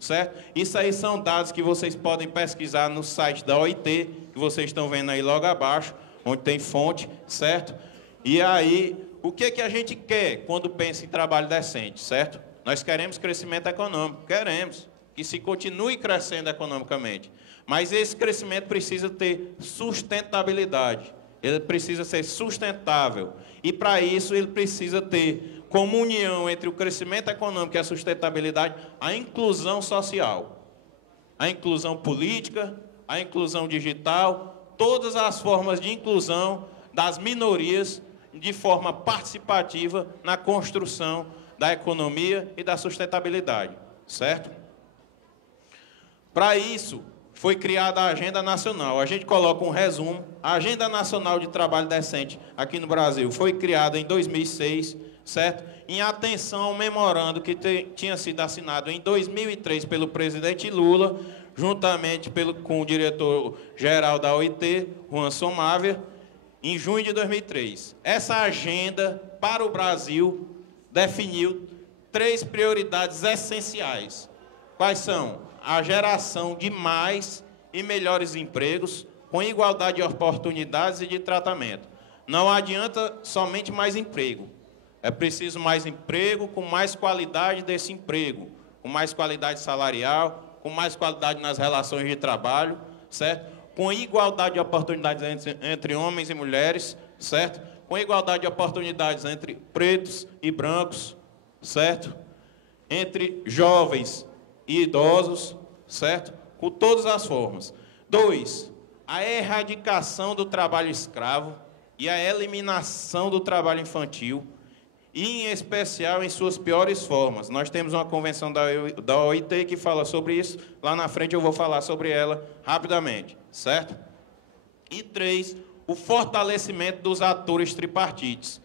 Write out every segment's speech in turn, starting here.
certo? Isso aí são dados que vocês podem pesquisar no site da OIT, que vocês estão vendo aí logo abaixo, onde tem fonte, certo? E aí, o que a gente quer quando pensa em trabalho decente, certo? Nós queremos crescimento econômico, queremos que se continue crescendo economicamente, mas esse crescimento precisa ter sustentabilidade, ele precisa ser sustentável, e para isso ele precisa ter como união entre o crescimento econômico e a sustentabilidade, a inclusão social, a inclusão política, a inclusão digital, todas as formas de inclusão das minorias de forma participativa na construção da economia e da sustentabilidade, certo? Para isso, foi criada a Agenda Nacional. A gente coloca um resumo. A Agenda Nacional de Trabalho Decente aqui no Brasil foi criada em 2006, certo? Em atenção ao memorando que tinha sido assinado em 2003 pelo presidente Lula, juntamente com o diretor-geral da OIT, Juan Somávia, em junho de 2003. Essa agenda, para o Brasil, definiu 3 prioridades essenciais. Quais são? A geração de mais e melhores empregos, com igualdade de oportunidades e de tratamento. Não adianta somente mais emprego. É preciso mais emprego com mais qualidade desse emprego, com mais qualidade salarial, com mais qualidade nas relações de trabalho, certo? Com igualdade de oportunidades entre homens e mulheres, certo? Com igualdade de oportunidades entre pretos e brancos, certo? Entre jovens e idosos, certo? Com todas as formas. 2, a erradicação do trabalho escravo e a eliminação do trabalho infantil, e, em especial, em suas piores formas. Nós temos uma convenção da OIT que fala sobre isso. Lá na frente eu vou falar sobre ela rapidamente, certo? E 3, o fortalecimento dos atores tripartites.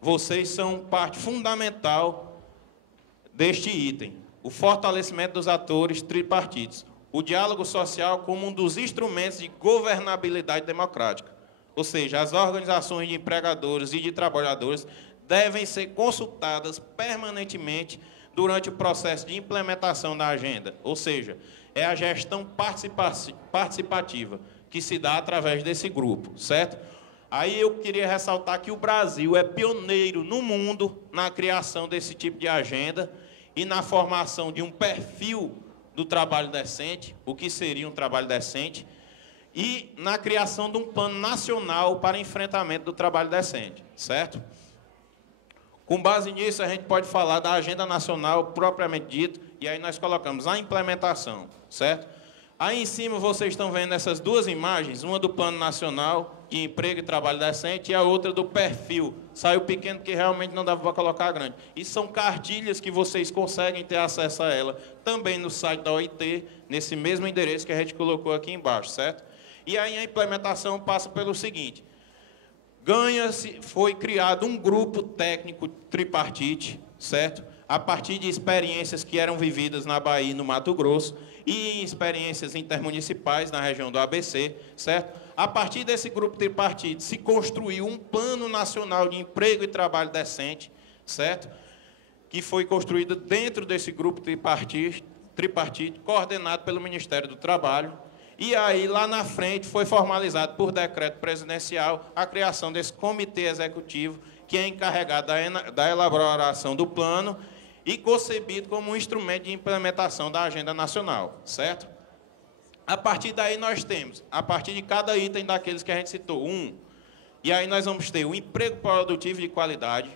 Vocês são parte fundamental deste item. O fortalecimento dos atores tripartites. O diálogo social como um dos instrumentos de governabilidade democrática. Ou seja, as organizações de empregadores e de trabalhadores devem ser consultadas permanentemente durante o processo de implementação da agenda. Ou seja, é a gestão participativa que se dá através desse grupo, certo? Aí eu queria ressaltar que o Brasil é pioneiro no mundo na criação desse tipo de agenda e na formação de um perfil do trabalho decente, o que seria um trabalho decente, e na criação de um plano nacional para enfrentamento do trabalho decente, certo? Com base nisso, a gente pode falar da agenda nacional propriamente dita, e aí nós colocamos a implementação, certo? Aí em cima vocês estão vendo essas 2 imagens, uma do Plano Nacional de Emprego e Trabalho Decente e a outra do perfil. Saiu pequeno porque realmente não dava para colocar grande. E são cartilhas que vocês conseguem ter acesso a ela também no site da OIT, nesse mesmo endereço que a gente colocou aqui embaixo, certo? E aí a implementação passa pelo seguinte: foi criado um grupo técnico tripartite, certo? A partir de experiências que eram vividas na Bahia e no Mato Grosso, e em experiências intermunicipais na região do ABC, certo? A partir desse grupo tripartite se construiu um Plano Nacional de Emprego e Trabalho Decente, certo? Que foi construído dentro desse grupo tripartite, coordenado pelo Ministério do Trabalho. E aí, lá na frente, foi formalizado por decreto presidencial a criação desse comitê executivo, que é encarregado da elaboração do plano e concebido como um instrumento de implementação da agenda nacional, certo? A partir daí nós temos, a partir de cada item daqueles que a gente citou, e aí nós vamos ter o emprego produtivo de qualidade,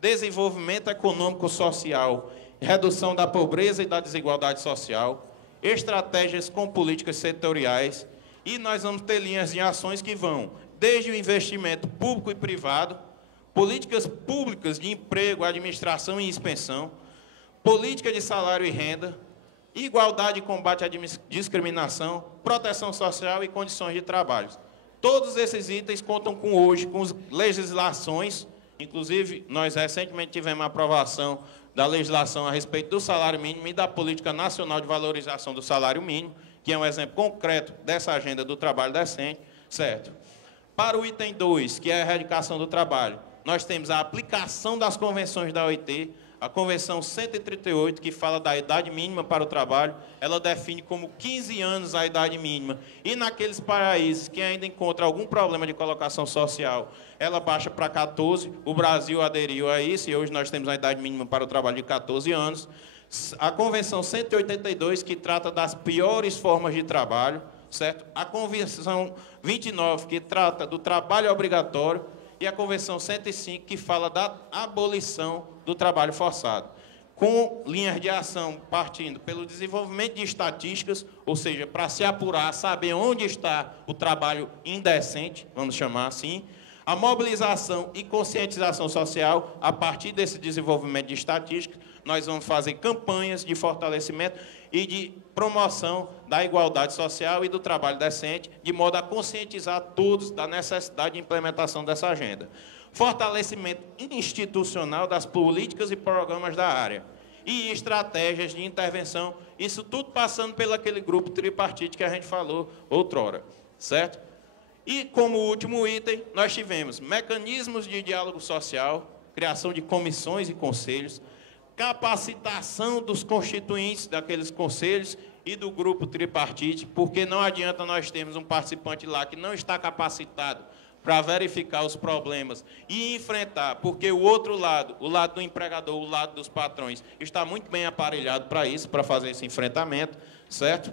desenvolvimento econômico-social, redução da pobreza e da desigualdade social, estratégias com políticas setoriais, e nós vamos ter linhas de ações que vão desde o investimento público e privado, políticas públicas de emprego, administração e inspeção, política de salário e renda, igualdade e combate à discriminação, proteção social e condições de trabalho. Todos esses itens contam hoje com legislações, inclusive nós recentemente tivemos a aprovação da legislação a respeito do salário mínimo e da Política Nacional de Valorização do Salário Mínimo, que é um exemplo concreto dessa agenda do trabalho decente, certo? Para o item 2, que é a erradicação do trabalho, nós temos a aplicação das convenções da OIT, A Convenção 138, que fala da idade mínima para o trabalho, ela define como 15 anos a idade mínima. E naqueles países que ainda encontram algum problema de colocação social, ela baixa para 14. O Brasil aderiu a isso e hoje nós temos a idade mínima para o trabalho de 14 anos. A Convenção 182, que trata das piores formas de trabalho, certo? A Convenção 29, que trata do trabalho obrigatório, e a Convenção 105, que fala da abolição do trabalho forçado, com linhas de ação partindo pelo desenvolvimento de estatísticas, ou seja, para se apurar, saber onde está o trabalho indecente, vamos chamar assim, a mobilização e conscientização social. A partir desse desenvolvimento de estatísticas, nós vamos fazer campanhas de fortalecimento e de promoção da igualdade social e do trabalho decente, de modo a conscientizar todos da necessidade de implementação dessa agenda. Fortalecimento institucional das políticas e programas da área e estratégias de intervenção, isso tudo passando pelo aquele grupo tripartite que a gente falou outrora, certo? E, como último item, nós tivemos mecanismos de diálogo social, criação de comissões e conselhos, capacitação dos constituintes daqueles conselhos e do grupo tripartite, porque não adianta nós termos um participante lá que não está capacitado para verificar os problemas e enfrentar, porque o outro lado, o lado do empregador, o lado dos patrões, está muito bem aparelhado para isso, para fazer esse enfrentamento, certo?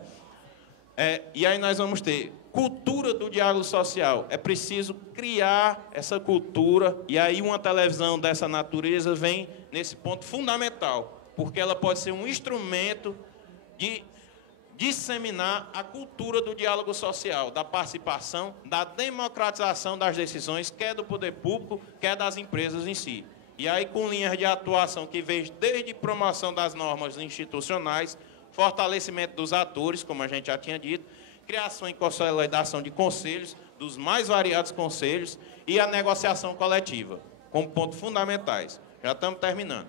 E aí nós vamos ter cultura do diálogo social. É preciso criar essa cultura, e aí uma televisão dessa natureza vem nesse ponto fundamental, porque ela pode ser um instrumento de disseminar a cultura do diálogo social, da participação, da democratização das decisões, quer do poder público, quer das empresas em si. E aí com linhas de atuação que vem desde promoção das normas institucionais, fortalecimento dos atores, como a gente já tinha dito, criação e consolidação de conselhos, dos mais variados conselhos, e a negociação coletiva, como pontos fundamentais. Já estamos terminando.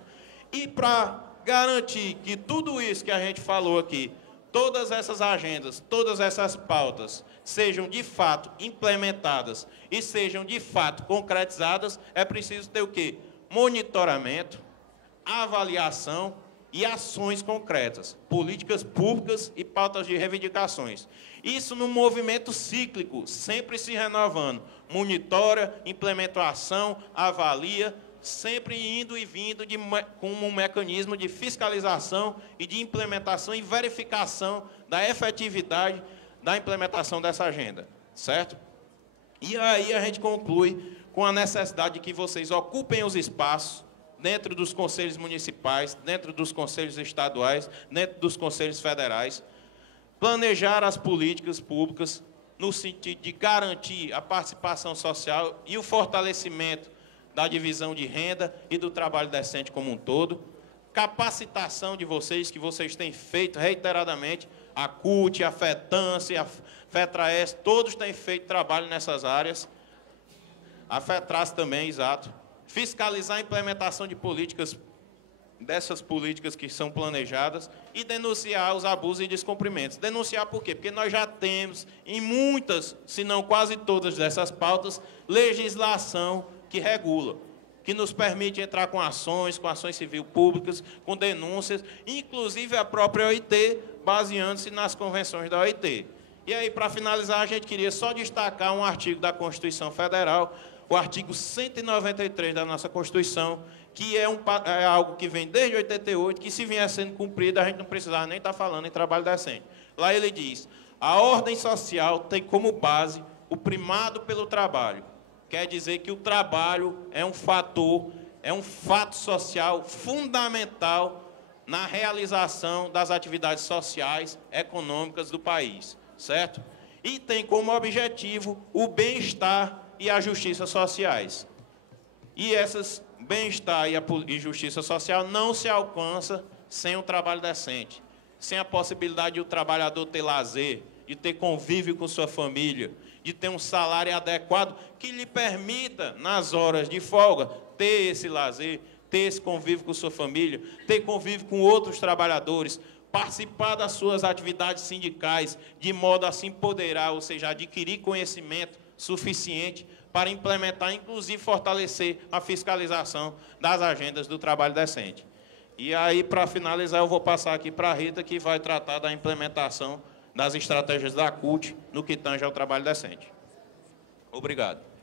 E para garantir que tudo isso que a gente falou aqui, todas essas agendas, todas essas pautas, sejam de fato implementadas e sejam de fato concretizadas, é preciso ter o quê? Monitoramento, avaliação e ações concretas, políticas públicas e pautas de reivindicações. Isso num movimento cíclico, sempre se renovando. Monitora, implementa a ação, avalia, sempre indo e vindo com um mecanismo de fiscalização e de implementação e verificação da efetividade da implementação dessa agenda, certo? E aí a gente conclui com a necessidade de que vocês ocupem os espaços dentro dos conselhos municipais, dentro dos conselhos estaduais, dentro dos conselhos federais, planejar as políticas públicas no sentido de garantir a participação social e o fortalecimento da divisão de renda e do trabalho decente como um todo, capacitação de vocês, que vocês têm feito reiteradamente, a CUT, a FETANCE, a FETRAES, todos têm feito trabalho nessas áreas, a FETRAS também, exato. Fiscalizar a implementação de políticas, dessas políticas que são planejadas, e denunciar os abusos e descumprimentos. Denunciar por quê? Porque nós já temos, em muitas, se não quase todas dessas pautas, legislação que regula, que nos permite entrar com ações civil públicas, com denúncias, inclusive a própria OIT, baseando-se nas convenções da OIT. E aí, para finalizar, a gente queria só destacar um artigo da Constituição Federal, o artigo 193 da nossa Constituição, que é algo que vem desde 88, que se vier sendo cumprido, a gente não precisava nem estar falando em trabalho decente. Lá ele diz: a ordem social tem como base o primado pelo trabalho. Quer dizer que o trabalho é um fator, é um fato social fundamental na realização das atividades sociais, econômicas do país, certo? E tem como objetivo o bem-estar e a justiça sociais. E essas bem-estar e justiça social não se alcança sem um trabalho decente, sem a possibilidade de o trabalhador ter lazer, de ter convívio com sua família, de ter um salário adequado que lhe permita, nas horas de folga, ter esse lazer, ter esse convívio com sua família, ter convívio com outros trabalhadores, participar das suas atividades sindicais, de modo a se empoderar, ou seja, adquirir conhecimento suficiente para implementar, inclusive fortalecer a fiscalização das agendas do trabalho decente. E aí, para finalizar, eu vou passar aqui para a Rita, que vai tratar da implementação das estratégias da CUT no que tange ao trabalho decente. Obrigado.